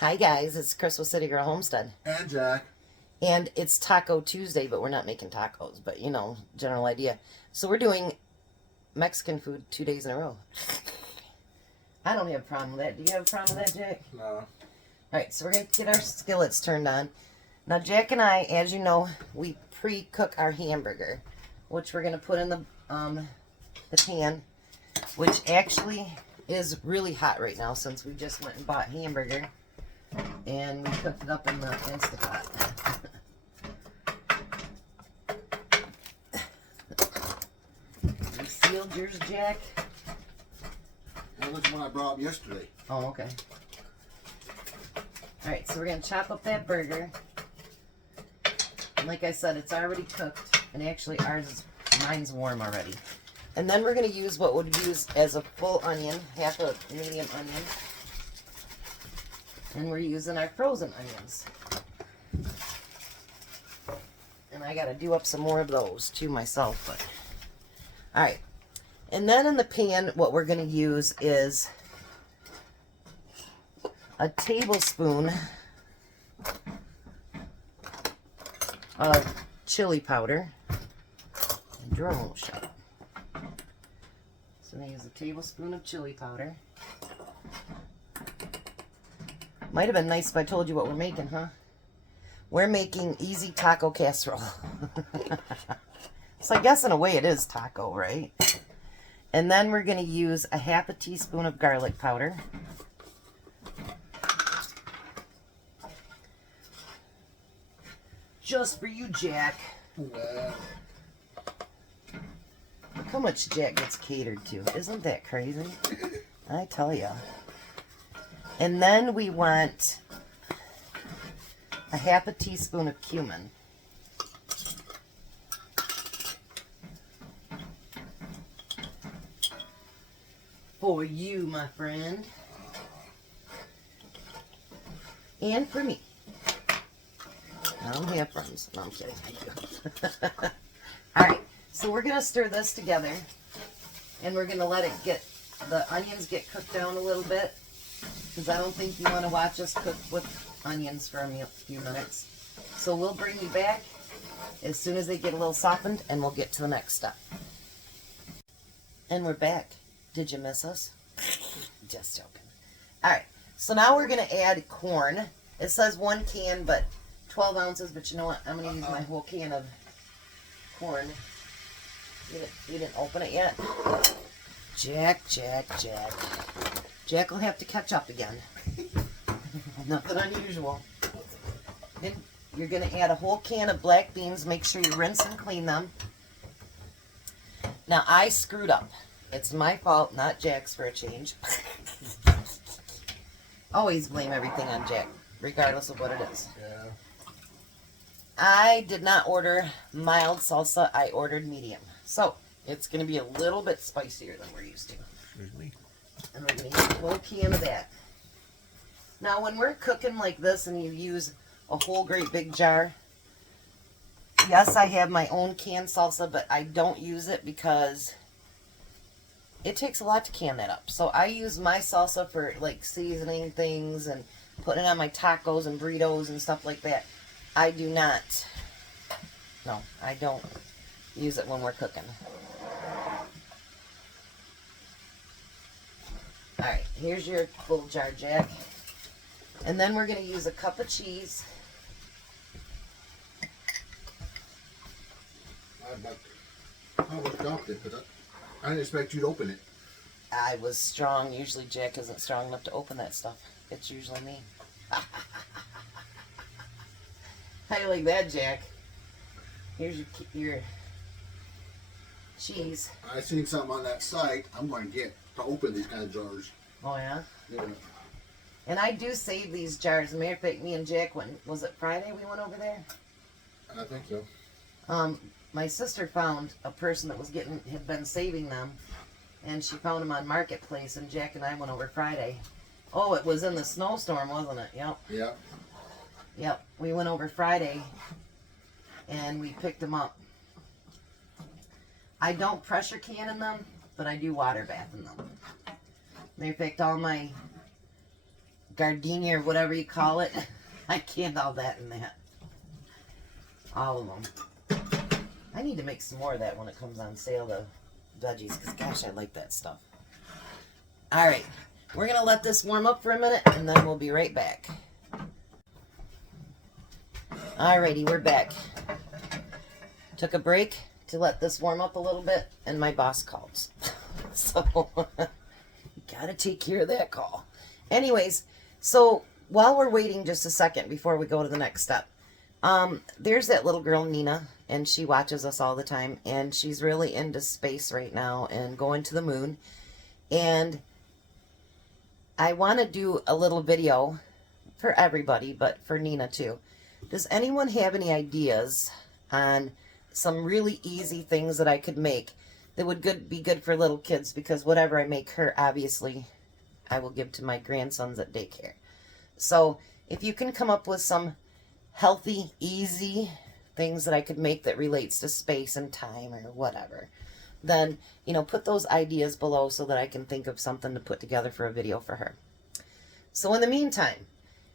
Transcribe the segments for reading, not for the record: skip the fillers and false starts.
Hi guys, it's Crystal City Girl Homestead. And Jack. And it's Taco Tuesday, but we're not making tacos, but you know, general idea. So we're doing Mexican food 2 days in a row. I don't have a problem with that. Do you have a problem with that, Jack? No. Alright, so we're going to get our skillets turned on. Now Jack and I, as you know, we pre-cook our hamburger, which we're going to put in the pan, which actually is really hot right now since we just went and bought hamburger. And we cooked it up in the Instapot. You sealed yours, Jack? That was the one I brought up yesterday. Oh, okay. Alright, so we're going to chop up that burger. And like I said, it's already cooked. And actually, mine's warm already. And then we're going to use what we'd use as a full onion, half a medium onion. And we're using our frozen onions. And I got to do up some more of those too myself. But alright. And then in the pan, what we're going to use is a tablespoon of chili powder. And Jerome won't shut up. So I'm going to use a tablespoon of chili powder. Might have been nice if I told you what we're making, huh? We're making easy taco casserole. So I guess in a way it is taco, right? And then we're going to use a half a teaspoon of garlic powder. Just for you, Jack. Wow. Look how much Jack gets catered to. Isn't that crazy? I tell ya. And then we want a half a teaspoon of cumin. For you, my friend. And for me. I don't have friends. No, I'm kidding. I do. Alright, so we're going to stir this together. And we're going to let the onions get cooked down a little bit. Because I don't think you want to watch us cook with onions for a few minutes. So we'll bring you back as soon as they get a little softened, and we'll get to the next step. And we're back. Did you miss us? Just joking. Alright, so now we're going to add corn. It says 1 can, but 12 ounces, but you know what? I'm going to use my whole can of corn. You didn't open it yet? Jack. Jack will have to catch up again. Nothing unusual. Then you're going to add a whole can of black beans. Make sure you rinse and clean them. Now, I screwed up. It's my fault, not Jack's for a change. Always blame everything on Jack, regardless of what it is. Yeah. I did not order mild salsa. I ordered medium. So, it's going to be a little bit spicier than we're used to. Excuse me. And we're going to use a whole can of that. Now, when we're cooking like this and you use a whole great big jar, yes, I have my own canned salsa, but I don't use it because it takes a lot to can that up. So I use my salsa for like seasoning things and putting it on my tacos and burritos and stuff like that. I do not. No, I don't use it when we're cooking. Alright, here's your full jar, Jack. And then we're going to use a cup of cheese. I was dropped it, but I didn't expect you to open it. I was strong. Usually Jack isn't strong enough to open that stuff. It's usually me. How you like that, Jack? Here's your cheese. I seen something on that site I'm going to get to open these kind of jars. Oh, yeah? Yeah. And I do save these jars. Matter of fact, me and Jack was it Friday we went over there? I think so. My sister found a person that had been saving them, and she found them on Marketplace, and Jack and I went over Friday. Oh, it was in the snowstorm, wasn't it? Yep. Yeah. Yep. We went over Friday, and we picked them up. I don't pressure can in them, but I do water bath in them. Matter of fact, all my gardenia or whatever you call it. I can't all that and that. All of them. I need to make some more of that when it comes on sale, the veggies, because gosh, I like that stuff. All right, we're going to let this warm up for a minute, and then we'll be right back. Alrighty, we're back. Took a break to let this warm up a little bit, and my boss called. So, gotta take care of that call. Anyways, so while we're waiting just a second before we go to the next step, there's that little girl, Nina, and she watches us all the time, and she's really into space right now and going to the moon. And I want to do a little video for everybody, but for Nina too. Does anyone have any ideas on some really easy things that I could make that would be good for little kids? Because whatever I make her, obviously, I will give to my grandsons at daycare. So if you can come up with some healthy, easy things that I could make that relates to space and time or whatever, then, you know, put those ideas below so that I can think of something to put together for a video for her. So in the meantime,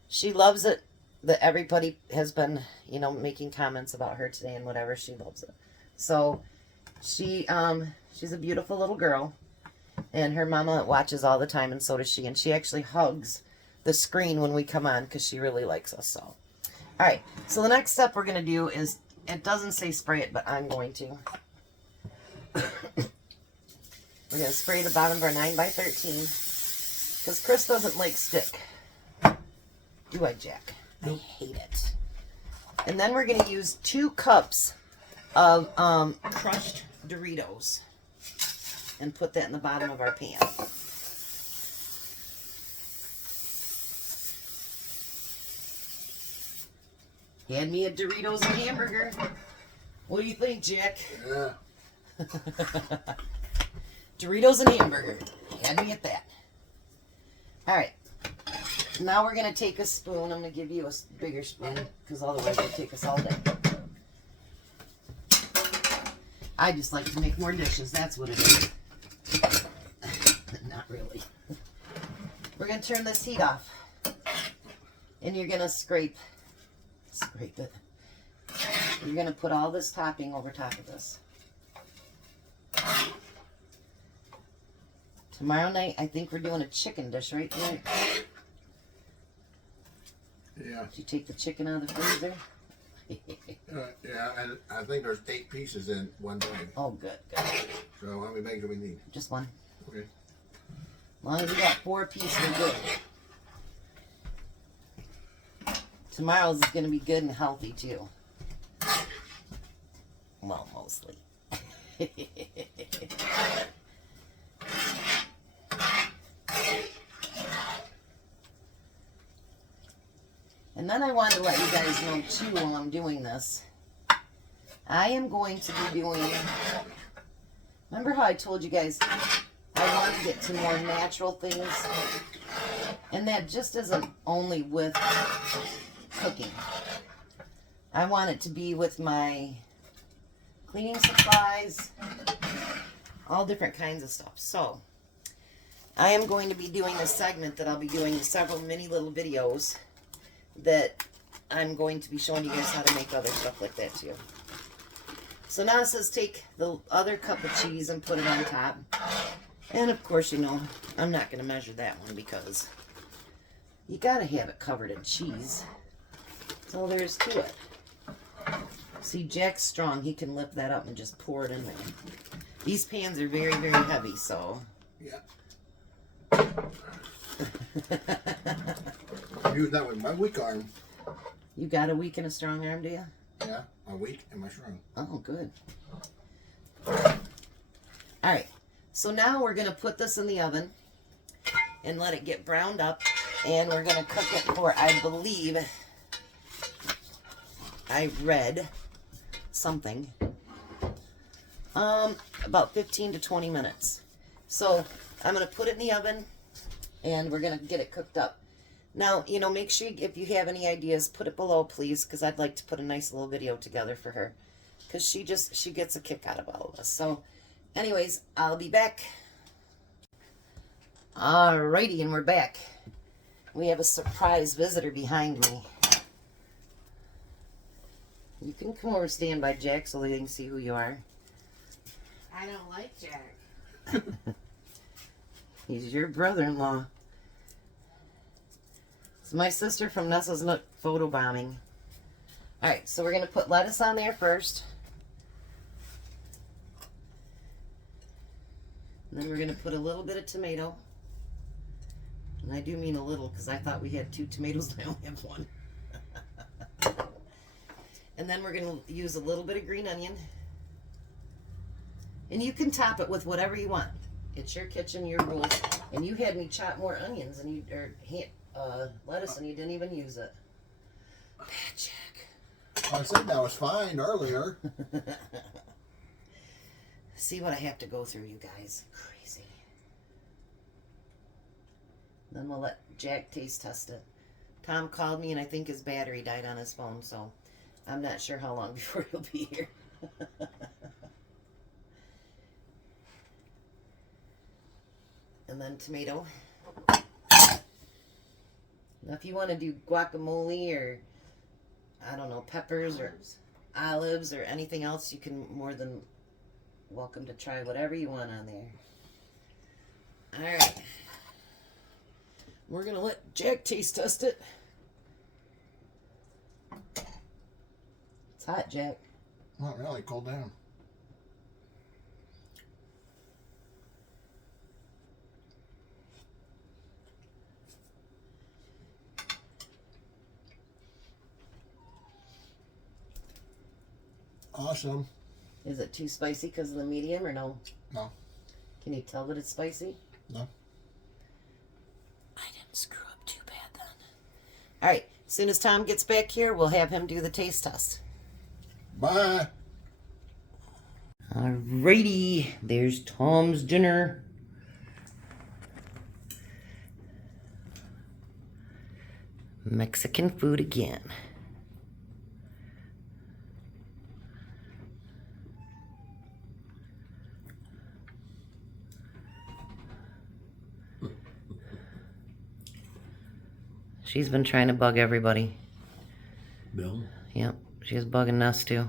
she loves it that everybody has been, you know, making comments about her today and whatever. She loves it. So she's a beautiful little girl, and her mama watches all the time, and so does she. And she actually hugs the screen when we come on because she really likes us. So, all right. So the next step we're going to do is, it doesn't say spray it, but I'm going to. We're going to spray the bottom of our 9x13 because Chris doesn't like stick. Do I, Jack? Nope. I hate it. And then we're going to use 2 cups of crushed Doritos and put that in the bottom of our pan. Hand me a Doritos and hamburger. What do you think, Jack? Yeah. Doritos and hamburger. Had me at that. All right. Now we're going to take a spoon. I'm going to give you a bigger spoon because otherwise it'll take us all day. I just like to make more dishes. That's what it is. Not really. We're going to turn this heat off. And you're going to scrape it. You're going to put all this topping over top of this. Tomorrow night, I think we're doing a chicken dish, right there. Yeah. Did you take the chicken out of the freezer? Yeah, and I think there's 8 pieces in one bag. Oh, good. So how many bags do we need? Just one. Okay. As long as we got 4 pieces, we're good. Tomorrow's is going to be good and healthy, too. Well, mostly. And then I wanted to let you guys know, too, while I'm doing this, I am going to be doing, remember how I told you guys I want to get to more natural things? And that just isn't only with cooking. I want it to be with my cleaning supplies, all different kinds of stuff. So, I am going to be doing a segment that I'll be doing several mini little videos that I'm going to be showing you guys how to make other stuff like that too. So now it says take the other cup of cheese and put it on top. And of course, you know, I'm not going to measure that one because you got to have it covered in cheese. That's all there is to it. See, Jack's strong. He can lift that up and just pour it in there. These pans are very, very heavy, so. Yeah. I'm using that with my weak arm. You got a weak and a strong arm, do you? Yeah, my weak and my strong. Oh, good. Alright, so now we're going to put this in the oven and let it get browned up. And we're going to cook it for, I believe, I read something, about 15 to 20 minutes. So I'm going to put it in the oven and we're going to get it cooked up. Now, you know, make sure if you have any ideas, put it below, please, because I'd like to put a nice little video together for her. Because she gets a kick out of all of us. So, anyways, I'll be back. Alrighty, and we're back. We have a surprise visitor behind me. You can come over, stand by Jack, so they can see who you are. I don't like Jack. He's your brother-in-law. It's my sister from Nessa's Nook photobombing. Alright, so we're going to put lettuce on there first. And then we're going to put a little bit of tomato. And I do mean a little, because I thought we had 2 tomatoes and I only have 1. And then we're going to use a little bit of green onion. And you can top it with whatever you want. It's your kitchen, your rules. And you had me chop more onions and lettuce, and you didn't even use it. Bad Jack. I said that was fine earlier. See what I have to go through, you guys. Crazy. Then we'll let Jack taste test it. Tom called me, and I think his battery died on his phone, so I'm not sure how long before he'll be here. And then tomato. Now, if you want to do guacamole or, I don't know, peppers or olives or anything else, you can more than welcome to try whatever you want on there. All right. We're going to let Jack taste test it. It's hot, Jack. Not really, cooled down. Awesome. Is it too spicy because of the medium or no? No. Can you tell that it's spicy? No. I didn't screw up too bad then. All right. As soon as Tom gets back here, we'll have him do the taste test. Bye. Alrighty. There's Tom's dinner. Mexican food again. She's been trying to bug everybody. Bill? Yep, she's bugging us too.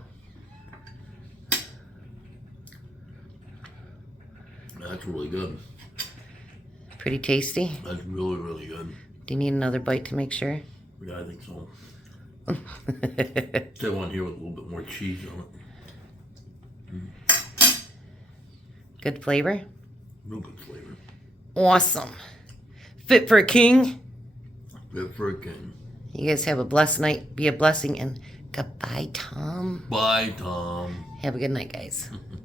That's really good. Pretty tasty. That's really, really good. Do you need another bite to make sure? Yeah, I think so. Still one here with a little bit more cheese on it. Good flavor? Real good flavor. Awesome. Fit for a king. Good for a king. You guys have a blessed night. Be a blessing, and goodbye, Tom. Bye, Tom. Have a good night, guys.